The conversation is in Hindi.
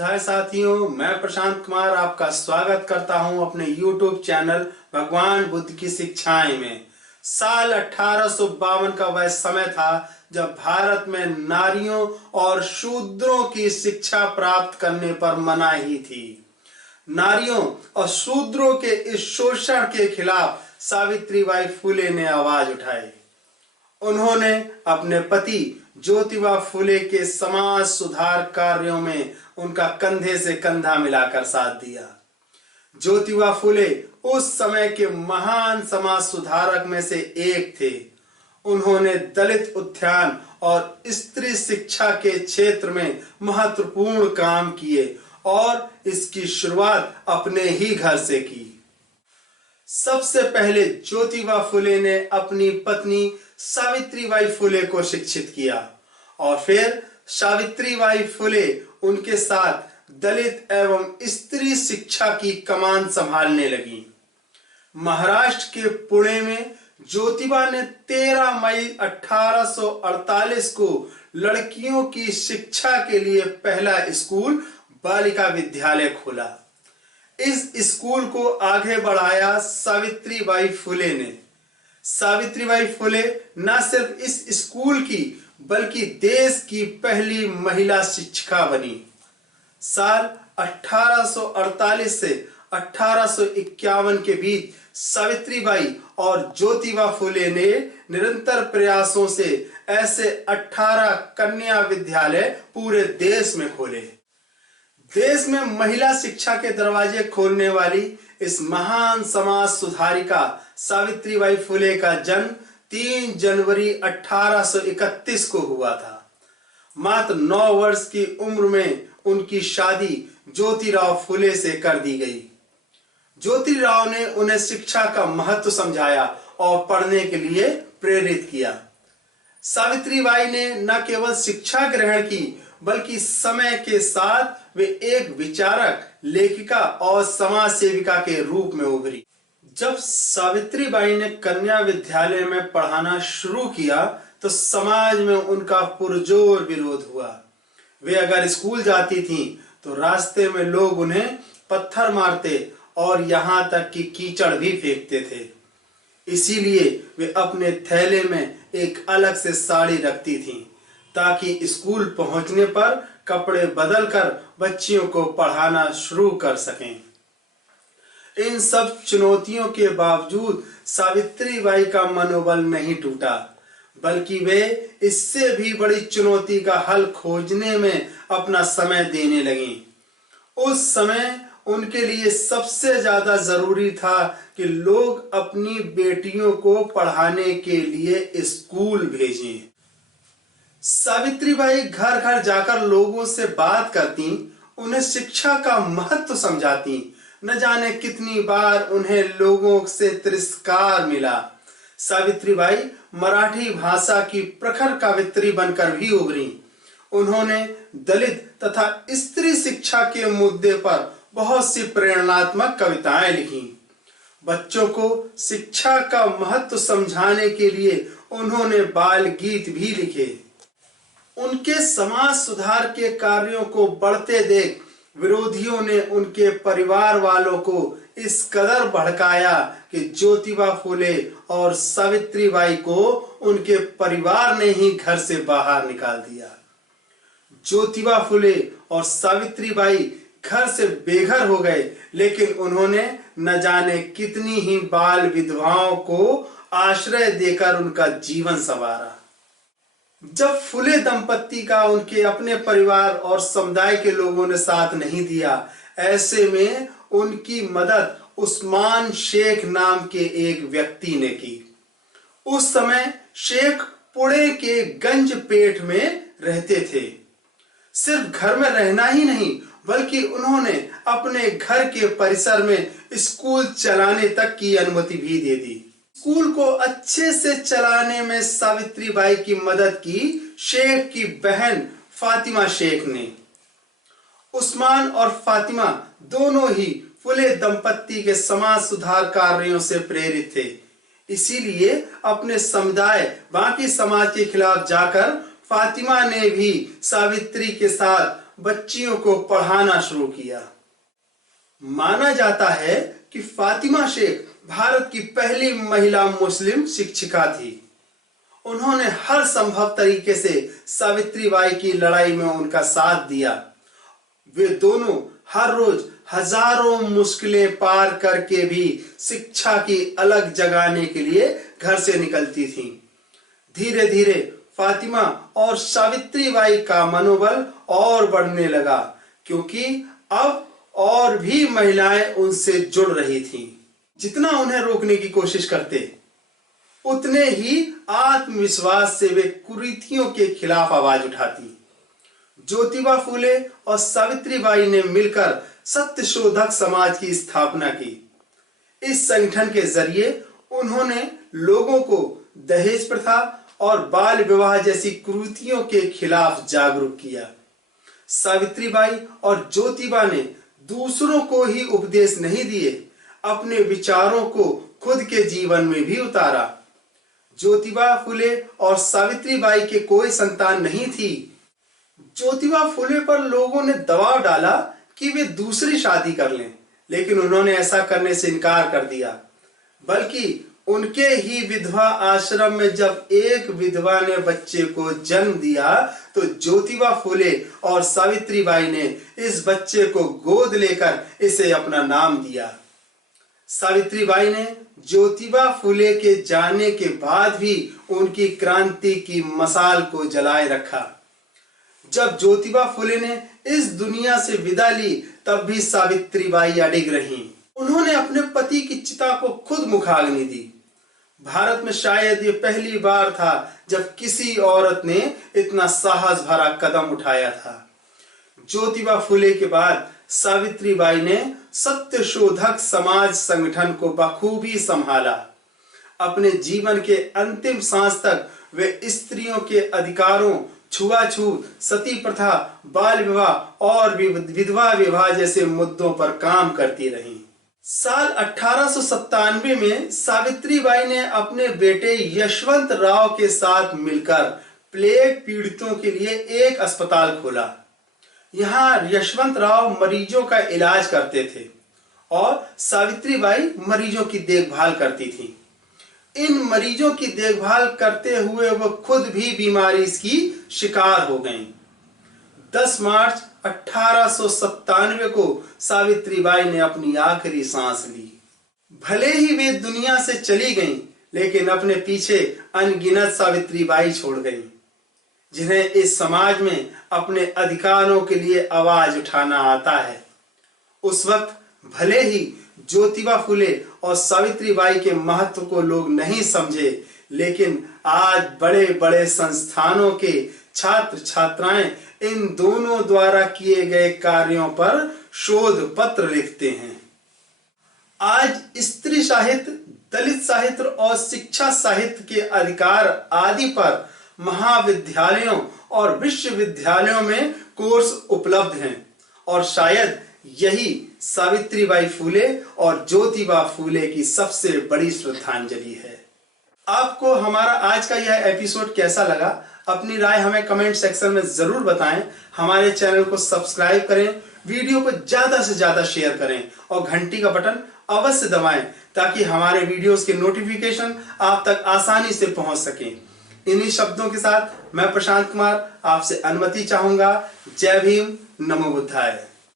बुद्धाय साथियों, मैं प्रशांत कुमार आपका स्वागत करता हूं अपने YouTube चैनल भगवान बुद्ध की शिक्षाएं में। साल 1852 का वह समय था जब भारत में नारियों और शूद्रों की शिक्षा प्राप्त करने पर मनाही थी। नारियों और शूद्रों के इस शोषण के खिलाफ सावित्रीबाई फुले ने आवाज उठाई। उन्होंने अपने पति ज्योतिबा फुले के समाज सुधार कार्यों में उनका कंधे से कंधा मिलाकर साथ दिया। ज्योतिबा फुले उस समय के महान समाज सुधारक में से एक थे। उन्होंने दलित उत्थान और स्त्री शिक्षा के क्षेत्र में महत्वपूर्ण काम किए और इसकी शुरुआत अपने ही घर से की। सबसे पहले ज्योतिबा फुले ने अपनी पत्नी सावित्रीबाई फुले को शिक्षित किया और फिर सावित्रीबाई फुले उनके साथ दलित एवं स्त्री शिक्षा की कमान संभालने लगी। महाराष्ट्र के पुणे में ज्योतिबा ने 13 मई 1848 को लड़कियों की शिक्षा के लिए पहला स्कूल बालिका विद्यालय खोला। इस स्कूल को आगे बढ़ाया सावित्रीबाई फुले ने। सावित्रीबाई फुले न सिर्फ इस स्कूल की बल्कि देश की पहली महिला शिक्षिका बनी। साल 1848 से 1851 के बीच सावित्रीबाई और ज्योतिबा फुले ने निरंतर प्रयासों से ऐसे 18 कन्या विद्यालय पूरे देश में खोले। देश में महिला शिक्षा के दरवाजे खोलने वाली इस महान समाज सुधारिका सावित्रीबाई फुले का जन्म 3 जनवरी 1831 को हुआ था। मात्र 9 वर्ष की उम्र में उनकी शादी ज्योतिराव फुले से कर दी गई। ज्योतिराव ने उन्हें शिक्षा का महत्व समझाया और पढ़ने के लिए प्रेरित किया। सावित्रीबाई ने न केवल शिक्षा ग्रहण की बल्कि समय के साथ वे एक विचारक, लेखिका और समाज सेविका के रूप में उभरी। जब सावित्रीबाई ने कन्या विद्यालय में पढ़ाना शुरू किया तो समाज में उनका पुरजोर विरोध हुआ। वे अगर स्कूल जाती थीं तो रास्ते में लोग उन्हें पत्थर मारते और यहाँ तक कि कीचड़ भी फेंकते थे। इसीलिए वे अपने थैले में एक अलग से साड़ी रखती थीं ताकि स्कूल पहुंचने पर कपड़े बदलकर बच्चियों को पढ़ाना शुरू कर सकें। इन सब चुनौतियों के बावजूद सावित्रीबाई का मनोबल नहीं टूटा, बल्कि वे इससे भी बड़ी चुनौती का हल खोजने में अपना समय देने लगीं। उस समय उनके लिए सबसे ज्यादा जरूरी था कि लोग अपनी बेटियों को पढ़ाने के लिए स्कूल भेजें। सावित्रीबाई घर घर जाकर लोगों से बात करती, उन्हें शिक्षा का महत्व समझाती। न जाने कितनी बार उन्हें लोगों से तिरस्कार मिला। सावित्रीबाई मराठी भाषा की प्रखर कवयित्री बनकर भी उभरी। उन्होंने दलित तथा स्त्री शिक्षा के मुद्दे पर बहुत सी प्रेरणात्मक कविताएं लिखी। बच्चों को शिक्षा का महत्व समझाने के लिए उन्होंने बाल गीत भी लिखे। उनके समाज सुधार के कार्यों को बढ़ते देख विरोधियों ने उनके परिवार वालों को इस कदर भड़काया कि ज्योतिबा फुले और सावित्रीबाई को उनके परिवार ने ही घर से बाहर निकाल दिया। ज्योतिबा फुले और सावित्रीबाई घर से बेघर हो गए, लेकिन उन्होंने न जाने कितनी ही बाल विधवाओं को आश्रय देकर उनका जीवन संवारा। जब फुले दंपत्ति का उनके अपने परिवार और समुदाय के लोगों ने साथ नहीं दिया, ऐसे में उनकी मदद उस्मान शेख नाम के एक व्यक्ति ने की। उस समय शेख पुणे के गंज पेट में रहते थे। सिर्फ घर में रहना ही नहीं बल्कि उन्होंने अपने घर के परिसर में स्कूल चलाने तक की अनुमति भी दे दी। स्कूल को अच्छे से चलाने में सावित्रीबाई की मदद की शेख की बहन फातिमा शेख ने। उस्मान और फातिमा दोनों ही फुले दंपत्ति के समाज सुधार कार्यों से प्रेरित थे। इसीलिए अपने समुदाय बाकी समाज के खिलाफ जाकर फातिमा ने भी सावित्री के साथ बच्चियों को पढ़ाना शुरू किया। माना जाता है कि फातिमा शेख भारत की पहली महिला मुस्लिम शिक्षिका थी। उन्होंने हर संभव तरीके से सावित्रीबाई की लड़ाई में उनका साथ दिया। वे दोनों हर रोज हजारों मुश्किलें पार करके भी शिक्षा की अलग जगाने के लिए घर से निकलती थीं। धीरे धीरे फातिमा और सावित्रीबाई का मनोबल और बढ़ने लगा, क्योंकि अब और भी महिलाएं उनसे जुड़ रही थीं। जितना उन्हें रोकने की कोशिश करते, उतने ही आत्मविश्वास से वे कुरीतियों के खिलाफ आवाज उठाती। ज्योतिबा फूले और सावित्रीबाई ने मिलकर सत्यशोधक समाज की स्थापना की। इस संगठन के जरिए उन्होंने लोगों को दहेज प्रथा और बाल विवाह जैसी कुरीतियों के खिलाफ जागरूक किया। सावित्रीबाई और ज्योतिबा ने दूसरों को ही उपदेश नहीं दिए, अपने विचारों को खुद के जीवन में भी उतारा। ज्योतिबा फूले और सावित्रीबाई के कोई संतान नहीं थी। ज्योतिबा फूले पर लोगों ने दबाव डाला कि वे दूसरी शादी कर लें, लेकिन उन्होंने ऐसा करने से इनकार कर दिया। बल्कि उनके ही विधवा आश्रम में जब एक विधवा ने बच्चे को जन्म दिया तो ज्योतिबा फूले और सावित्रीबाई ने इस बच्चे को गोद लेकर इसे अपना नाम दिया। सावित्रीबाई ने ज्योतिबा फूले के जाने के बाद भी उनकी क्रांति की मशाल को जलाए रखा। जब ज्योतिबा फूले ने इस दुनिया से विदा ली, तब भी सावित्रीबाई अडिग रहीं। उन्होंने अपने पति की चिता को खुद मुखाग्नि दी। भारत में शायद ये पहली बार था जब किसी औरत ने इतना साहस भरा कदम उठाया था। ज्योतिबा फूले के बाद सावित्रीबाई ने सत्यशोधक समाज संगठन को बखूबी संभाला। अपने जीवन के अंतिम सांस तक वे स्त्रियों के अधिकारों, छुआछूत, सती प्रथा, बाल विवाह और विधवा विवाह जैसे मुद्दों पर काम करती रहीं। साल 1897 में सावित्रीबाई ने अपने बेटे यशवंत राव के साथ मिलकर प्लेग पीड़ितों के लिए एक अस्पताल खोला। यहाँ यशवंत राव मरीजों का इलाज करते थे और सावित्रीबाई मरीजों की देखभाल करती थी। इन मरीजों की देखभाल करते हुए वह खुद भी बीमारी की शिकार हो गईं। 10 मार्च 1897 को सावित्रीबाई ने अपनी आखिरी सांस ली। भले ही वे दुनिया से चली गईं, लेकिन अपने पीछे अनगिनत सावित्रीबाई छोड़ गईं, जिन्हें इस समाज में अपने अधिकारों के लिए आवाज उठाना आता है। उस वक्त भले ही ज्योतिबा फूले और सावित्रीबाई के महत्व को लोग नहीं समझे, लेकिन आज बड़े बड़े संस्थानों के छात्र छात्राएं इन दोनों द्वारा किए गए कार्यों पर शोध पत्र लिखते हैं। आज स्त्री साहित्य, दलित साहित्य और शिक्षा साहित्य के अधिकार आदि पर महाविद्यालयों और विश्वविद्यालयों में कोर्स उपलब्ध हैं और शायद यही सावित्रीबाई फूले और ज्योतिबा फूले की सबसे बड़ी श्रद्धांजलि है। आपको हमारा आज का यह एपिसोड कैसा लगा? अपनी राय हमें कमेंट सेक्शन में जरूर बताएं। हमारे चैनल को सब्सक्राइब करें, वीडियो को ज्यादा से ज्यादा शेयर करें और घंटी का बटन अवश्य दबाएं ताकि हमारे वीडियोस के नोटिफिकेशन आप तक आसानी से पहुंच सकें। इन्हीं शब्दों के साथ मैं प्रशांत कुमार आपसे अनुमति चाहूंगा। जय भीम, नमो बुद्धाय।